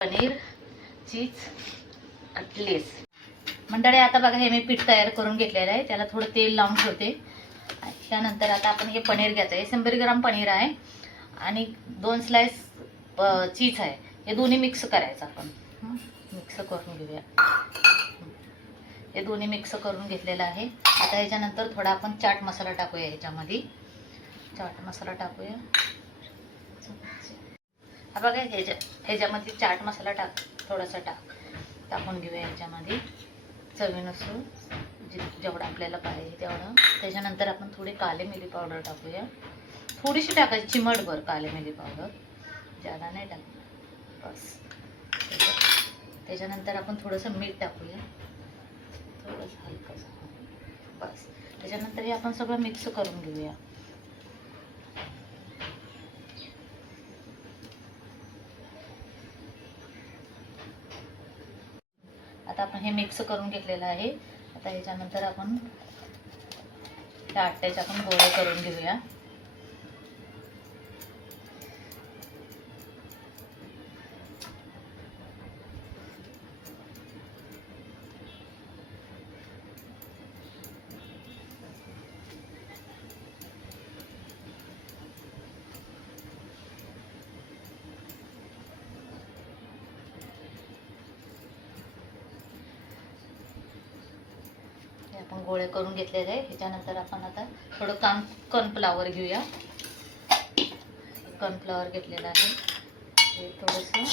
पनीर चीज Cutlass मंडळी. आता बघा हे मी पीठ तयार करून घेतलेलं आहे. त्याला थोडं तेल लावून ठेवते. त्यानंतर आता आपण हे पनीर घ्यायचं आहे. 100 ग्राम पनीर आहे आणि 2 स्लाइस चीज आहे. हे दोन्ही मिक्स करायचं आपण. मिक्स करून घेऊया. हे दोन्ही मिक्स करून घेतलेलं आहे. आता ह्याच्यानंतर थोडा आपण चाट मसाला टाकूया. ह्याच्यामध्ये चाट मसाला टाकूया. हा बघा ह्याच्यामध्ये चाट मसाला थोडासा टाकून घेऊया. ह्याच्यामध्ये चवीनुसार जेवढं आपल्याला पाहिजे तेवढं. त्याच्यानंतर आपण थोडी काली मिरी पावडर टाकूया. थोडीशी टाकायची, चिमटभर काली मिरी पावडर, जादा नाही टाकणार बस. त्याच्यानंतर आपण थोडंसं मीठ टाकूया, थोडंसं हलकंसं बस. त्याच्यानंतर हे आपण सगळं मिक्स करून घेऊया. आता आपण हे मिक्स करून घेतलेलं आहे. आता ह्याच्यानंतर आपण त्या आट्याचे आपण गोळे करून घेऊया. आपण गोळे करून घेतलेले आहे. ह्याच्यानंतर आपण आता थोडं कॉर्नफ्लॉवर घेऊया. कॉर्नफ्लॉवर घेतलेलं आहे. हे थोडंसं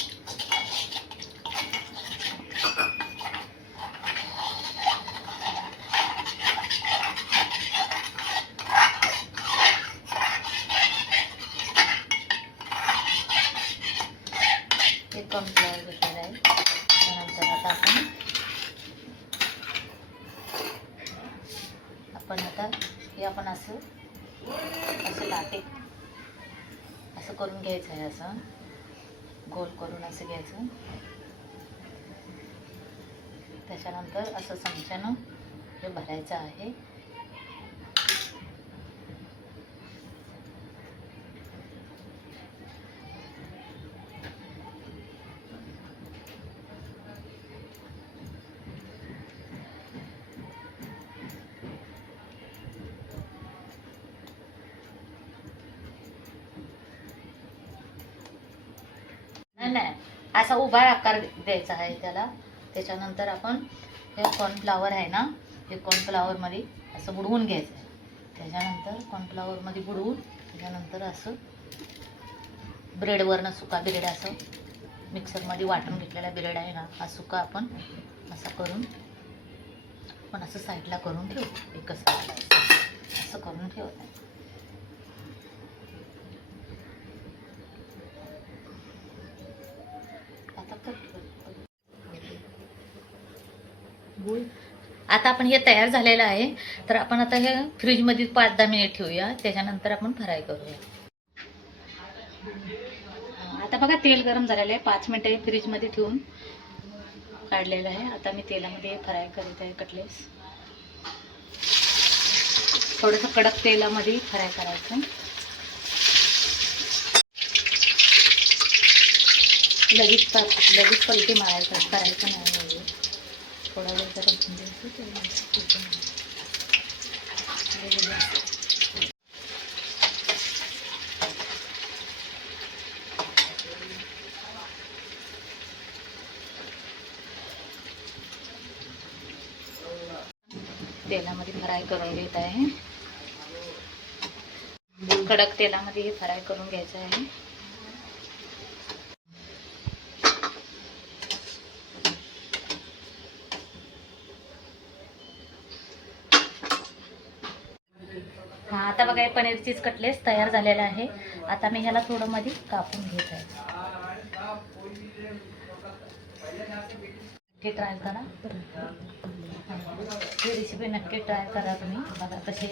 कॉर्नफ्लॉवर घेतलेलं आहे. त्यानंतर आता आपण हे आपण असं लाटे असं करून घ्यायचं आहे. असं गोल करून असं घ्यायचं. त्याच्यानंतर असं चमच्यानं हे भरायचं आहे. नाही, असा उभा आकार द्यायचा आहे त्याला. त्याच्यानंतर आपण हे कॉर्नफ्लॉवर आहे ना, हे कॉर्नफ्लॉवरमध्ये असं बुडवून घ्यायचं आहे. त्याच्यानंतर कॉर्नफ्लॉवरमध्ये बुडवून त्याच्यानंतर असं ब्रेडवरनं सुका ब्रेड असं मिक्सरमध्ये वाटून घेतलेला ब्रेड आहे ना, हा सुका आपण असा करून आपण असं साईडला करून ठेवू. एकच साईडला असं करून ठेवत आहे. आता आपण हे तयार झालेलं आहे. तर आपण आता हे फ्रीजमध्ये 5-10 मिनिट ठेवूया. त्याच्यानंतर आपण फ्राय करूया. आता बघा तेल गरम झालेलं आहे. 5 मिनिटं फ्रीजमध्ये ठेवून काढलेलं आहे. आता मी तेलामध्ये फ्राय करत आहे कटलेस. थोडंसं कडक तेलामध्ये फ्राय करायचं. लगेच पलटी मारायचं, करायचं नाही. थोडा वेळ जरा तेलामध्ये फ्राय करून घेत आहे. कडक तेलामध्ये हे फ्राय करून घ्यायचं आहे. आता बघा पनीर चीज कटलेस तयार झालेला आहे. आता मी ह्याला थोडं मध्ये कापून घेत आहे. नक्की ट्राय करा. ही रेसिपी नक्की ट्राय करा तुम्ही. बघा कशी